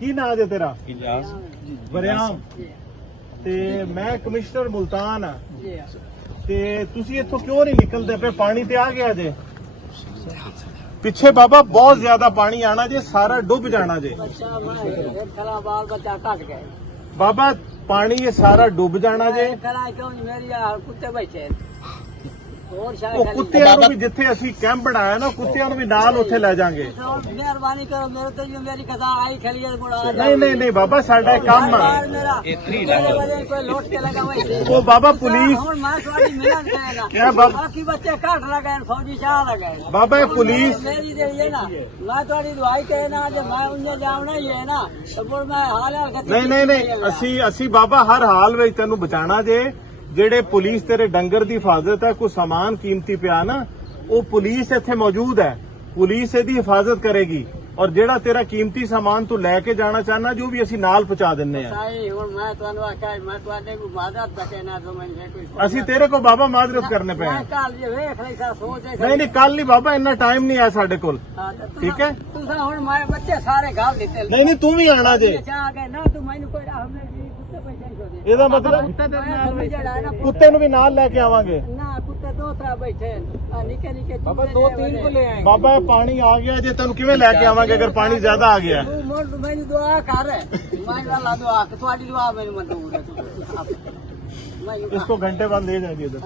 ਕੀ ਨਾਂ ਜੇ ਤੇਰਾ? ਵਰਿਆਮ। ਤੇ ਮੈਂ ਕਮਿਸ਼ਨਰ ਮੁਲਤਾਨ ਆ। ਤੇ ਤੁਸੀਂ ਇੱਥੋਂ ਕਿਉਂ ਨਹੀਂ ਨਿਕਲਦੇ ਪਏ? ਪਾਣੀ ਤੇ ਆ ਗਿਆ ਜੇ ਪਿੱਛੇ ਬਾਬਾ, ਬਹੁਤ ਜ਼ਿਆਦਾ ਪਾਣੀ ਆਣਾ ਜੇ, ਸਾਰਾ ਡੁੱਬ ਜਾਣਾ ਜੇ ਬਾਬਾ। ਪਾਣੀ ਇਹ ਸਾਰਾ ਡੁੱਬ ਜਾਣਾ ਜੇ। ਕੁੱਤੇ ਬੈਠੇ ਉਹ ਕੁੱਤਿਆਂ ਨੂੰ ਵੀ, ਜਿੱਥੇ ਅਸੀਂ ਕੈਂਪ ਬਣਾਇਆ ਨਾ, ਕੁੱਤਿਆਂ ਨੂੰ ਵੀ ਨਾਲ ਉੱਥੇ ਲੈ ਜਾਾਂਗੇ। ਮਿਹਰਬਾਨੀ ਕਰੋ, ਮੇਰੇ ਤੇ ਮੇਰੀ ਕਥਾ ਆਈ ਖਲੀ ਹੈ। ਨਹੀਂ ਬਾਬਾ, ਸਾਡਾ ਕੰਮ ਆ। ਉਹ ਬਾਬਾ ਪੁਲਿਸ ਹੁਣ ਮੈਂ ਤੁਹਾਡੀ ਮਿਹਨਤ ਕਰਾਂਗਾ। ਕਿਆ ਬਾਬਾ? ਬਾਕੀ ਬੱਚੇ ਘੱਟ ਲਗਾਏ, ਫੌਜੀ ਸ਼ਾਹ ਲਗਾਏ। ਬਾਬਾ ਇਹ ਪੁਲਿਸ ਮੇਰੀ ਜਿਹੜੀ ਹੈ ਨਾ, ਮੈਂ ਤੁਹਾਡੀ ਦਵਾਈ ਕਹਿਣਾ ਜੇ ਮੈਂ ਉਹਨੇ ਜਾਵਣਾ ਹੀ ਹੈ ਨਾ, ਤਾਂ ਫਿਰ ਮੈਂ ਹਾਲ ਨਹੀਂ ਅਸੀਂ ਬਾਬਾ ਹਰ ਹਾਲ ਵਿੱਚ ਤੈਨੂੰ ਬਚਾਣਾ ਜੇ। ਜਿਹੜੇ ਪੁਲਿਸ ਤੇਰੇ ਡੰਗਰ ਦੀ ਹਿਫਾਜ਼ਤ ਹੈ, ਕੋਈ ਸਮਾਨ ਕੀਮਤੀ ਪਿਆ ਨਾ, ਉਹ ਪੁਲਿਸ ਇੱਥੇ ਮੌਜੂਦ ਹੈ, ਪੁਲਿਸ ਇਹਦੀ ਹਿਫਾਜ਼ਤ ਕਰੇਗੀ। ਔਰ ਜਿਹੜਾ ਤੇਰਾ ਕੀਮਤੀ ਸਮਾਨ ਤੂੰ ਲੈ ਕੇ ਜਾਣਾ ਚਾਹਨਾ, ਜੋ ਵੀ ਅਸੀਂ ਨਾਲ ਪਹੁੰਚਾ ਦਿੰਨੇ ਆ। ਹੁਣ ਮੈਂ ਤੁਹਾਨੂੰ ਆਖਿਆ, ਮੈਂ ਤੁਹਾਡੇ ਕੋਲ ਮਾਜ਼ਰਤ ਦਾ ਕਹਿਣਾ ਤੋਂ ਮੈਨੂੰ ਅਸੀਂ ਤੇਰੇ ਕੋਲ ਬਾਬਾ ਮਾਜ਼ਰਤ ਕਰਨੇ ਪਏ ਆ। ਕੱਲ ਜੇ ਵੇਖ ਲਈ ਸਾ ਸੋਚ ਨਹੀਂ ਕੱਲ ਨਹੀਂ ਬਾਬਾ, ਇੰਨਾ ਟਾਈਮ ਨਹੀਂ ਆ ਸਾਡੇ ਕੋਲ। ਠੀਕ ਹੈ, ਤੁਸੀਂ ਹੁਣ ਮੈਂ ਬੱਚੇ ਸਾਰੇ ਘਾਲ ਦਿੱਤੇ। ਨਹੀਂ ਤੂੰ ਵੀ ਆਣਾ ਜੇ। ਚਾਹ ਕੇ ਨਾ ਤੂੰ ਮੈਨੂੰ ਕੋਈ ਰਾਹ ਨਹੀਂ। ਇਹਦਾ ਮਤਲਬ ਕੁੱਤੇ ਨੂੰ ਵੀ ਨਾਲ ਲੈ ਕੇ ਆਵਾਂਗੇ ਨਾ। ਕੁੱਤੇ ਦੋ ਤਰ੍ਹਾਂ ਬੈਠੇ ਨਿੱਕੇ ਨਿੱਕੇ ਬਾਬਾ, 2-3 ਕੋ ਲੈ ਆਏ। ਬਾਬਾ ਪਾਣੀ ਆ ਗਿਆ ਜੇ, ਤੈਨੂੰ ਕਿਵੇਂ ਲੈ ਕੇ ਆਵਾਂਗੇ ਅਗਰ ਪਾਣੀ ਜ਼ਿਆਦਾ ਆ ਗਿਆ? ਮੈਨੂੰ ਦੁਆ ਕਰ, ਮੈਂ ਅੱਲਾ ਦੁਆ, ਤੁਹਾਡੀ ਦੁਆ ਮੈਨੂੰ ਮਨਜ਼ੂਰ ਹੈ। इसको घंटे बाद ले जाएंगे इधर।